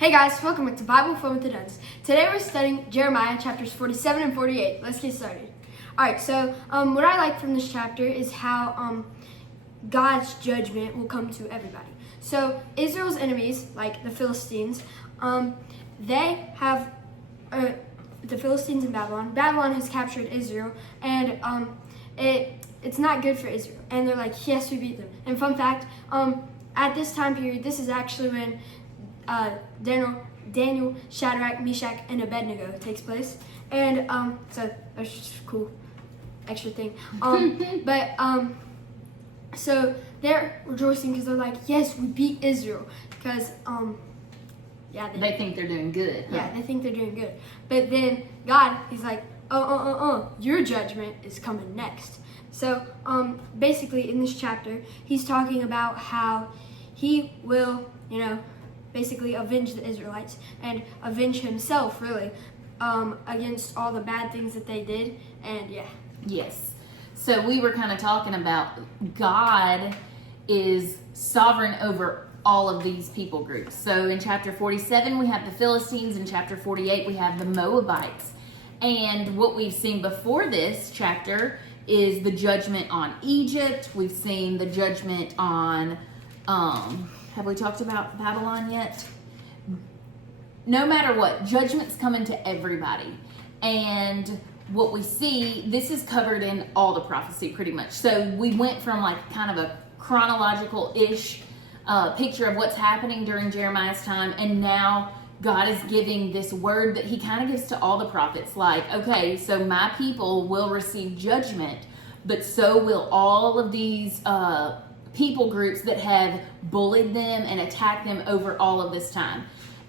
Hey guys, welcome back to Bible Fun with the Duns. Today we're studying Jeremiah chapters 47 and 48. Let's get started. Alright, so what I like from this chapter is how God's judgment will come to everybody. So Israel's enemies, like the Philistines, they have the Philistines in Babylon. Babylon has captured Israel, and it's not good for Israel. And they're like, yes, we beat them. And fun fact, at this time period, this is actually when Daniel, Shadrach, Meshach, and Abednego takes place. And so that's just a cool extra thing. So they're rejoicing because they're like, yes, we beat Israel. Because they think they're doing good. Huh? Yeah, they think they're doing good. But then God, he's like, your judgment is coming next. So basically in this chapter, he's talking about how he will, basically avenge the Israelites and avenge himself, really, against all the bad things that they did. And yeah. Yes. So we were kind of talking about God is sovereign over all of these people groups. So in chapter 47, we have the Philistines. In chapter 48, we have the Moabites. And what we've seen before this chapter is the judgment on Egypt. We've seen the judgment on, have we talked about Babylon yet? No matter what, judgment's coming to everybody. And what we see, this is covered in all the prophecy pretty much. So we went from like kind of a chronological-ish picture of what's happening during Jeremiah's time, and now God is giving this word that he kind of gives to all the prophets, like, okay, so my people will receive judgment, but so will all of these people groups that have bullied them and attacked them over all of this time.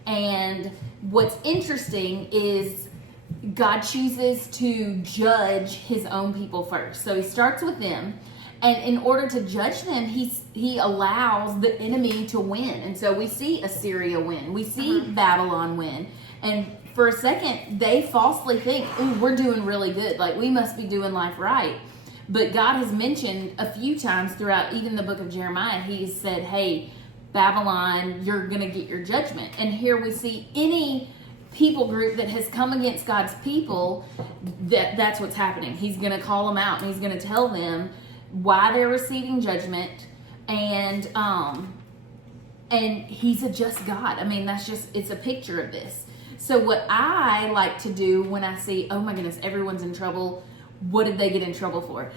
And what's interesting is God chooses to judge his own people first. So he starts with them, and in order to judge them, he allows the enemy to win. And so we see Assyria win. We see Babylon win. And for a second, they falsely think, ooh, we're doing really good. Like, we must be doing life right. But God has mentioned a few times throughout even the book of Jeremiah, he has said, hey, Babylon, you're going to get your judgment. And here we see any people group that has come against God's people, that's what's happening. He's going to call them out, and he's going to tell them why they're receiving judgment, and he's a just God. I mean, it's a picture of this. So what I like to do when I see, oh my goodness, everyone's in trouble, what did they get in trouble for?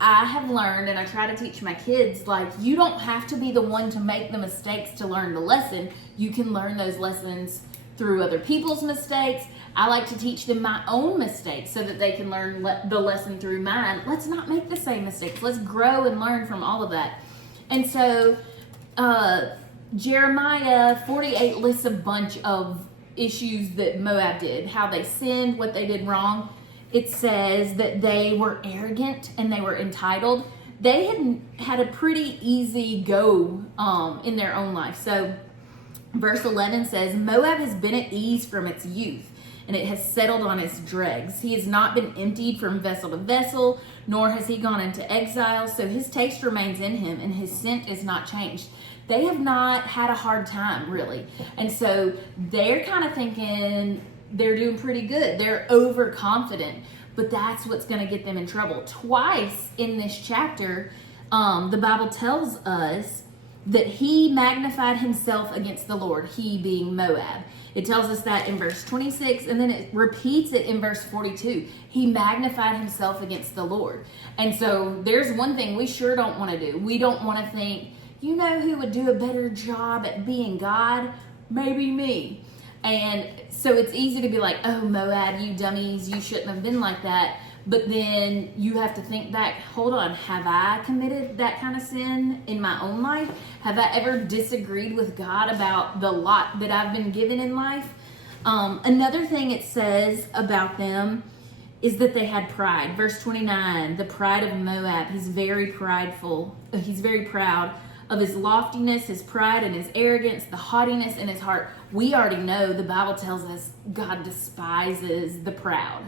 I have learned, and I try to teach my kids, like, you don't have to be the one to make the mistakes to learn the lesson. You can learn those lessons through other people's mistakes. I like to teach them my own mistakes so that they can learn the lesson through mine. Let's not make the same mistakes. Let's grow and learn from all of that. And so Jeremiah 48 lists a bunch of issues that Moab did, how they sinned, what they did wrong. It says that they were arrogant and they were entitled. They had a pretty easy go in their own life. So verse 11 says, Moab has been at ease from its youth, and it has settled on its dregs. He has not been emptied from vessel to vessel, nor has he gone into exile. So his taste remains in him, and his scent is not changed. They have not had a hard time, really. And so they're kind of thinking they're doing pretty good. They're overconfident, but that's what's going to get them in trouble. Twice in this chapter, the Bible tells us that he magnified himself against the Lord, he being Moab. It tells us that in verse 26, and then it repeats it in verse 42. He magnified himself against the Lord. And so there's one thing we sure don't want to do. We don't want to think, you know who would do a better job at being God? Maybe me. And so it's easy to be like, oh, Moab, you dummies, you shouldn't have been like that. But then you have to think back, hold on, have I committed that kind of sin in my own life? Have I ever disagreed with God about the lot that I've been given in life? Another thing it says about them is that they had pride. Verse 29, the pride of Moab, he's very prideful. He's very proud of his loftiness, his pride, and his arrogance, the haughtiness in his heart. We already know, the Bible tells us God despises the proud.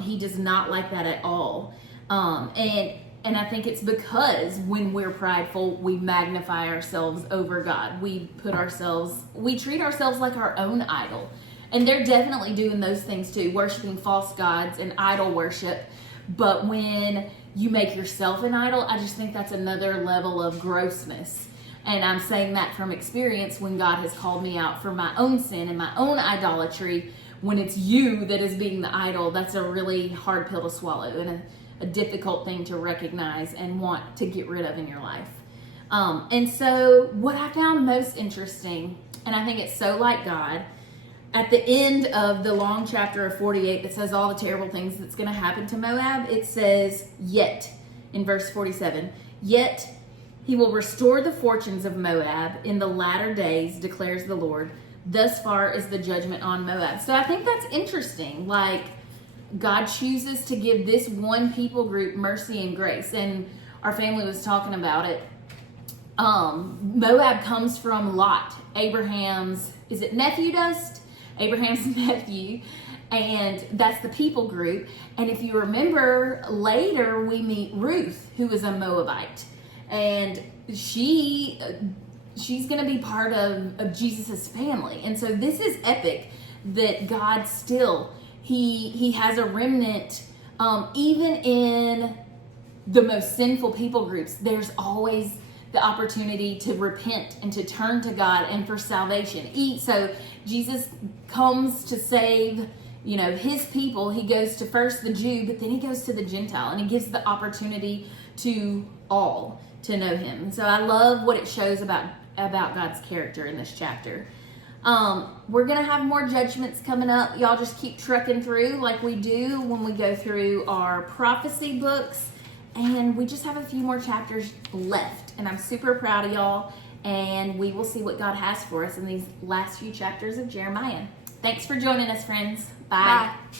He does not like that at all. And And I think it's because when we're prideful, we magnify ourselves over God. We treat ourselves like our own idol. And they're definitely doing those things too, worshiping false gods and idol worship. But when you make yourself an idol, I just think that's another level of grossness. And I'm saying that from experience when God has called me out for my own sin and my own idolatry. When it's you that is being the idol, that's a really hard pill to swallow and a difficult thing to recognize and want to get rid of in your life. And so what I found most interesting, and I think it's so like God, at the end of the long chapter of 48 that says all the terrible things that's going to happen to Moab, it says, yet, in verse 47, yet he will restore the fortunes of Moab in the latter days, declares the Lord. Thus far is the judgment on Moab. So I think that's interesting. Like, God chooses to give this one people group mercy and grace. And our family was talking about it. Moab comes from Lot, Abraham's, is it nephew, Dust? Abraham's nephew. And that's the people group. And if you remember, later we meet Ruth, who is a Moabite. And she's going to be part of Jesus's family. And so this is epic that God still, he has a remnant, even in the most sinful people groups. There's always the opportunity to repent and to turn to God and for salvation. So Jesus comes to save, his people. He goes to first the Jew, but then he goes to the Gentile, and he gives the opportunity to all to know him. And so I love what it shows about God's character in this chapter. We're going to have more judgments coming up. Y'all just keep trucking through like we do when we go through our prophecy books. And we just have a few more chapters left. And I'm super proud of y'all. And we will see what God has for us in these last few chapters of Jeremiah. Thanks for joining us, friends. Bye. Bye.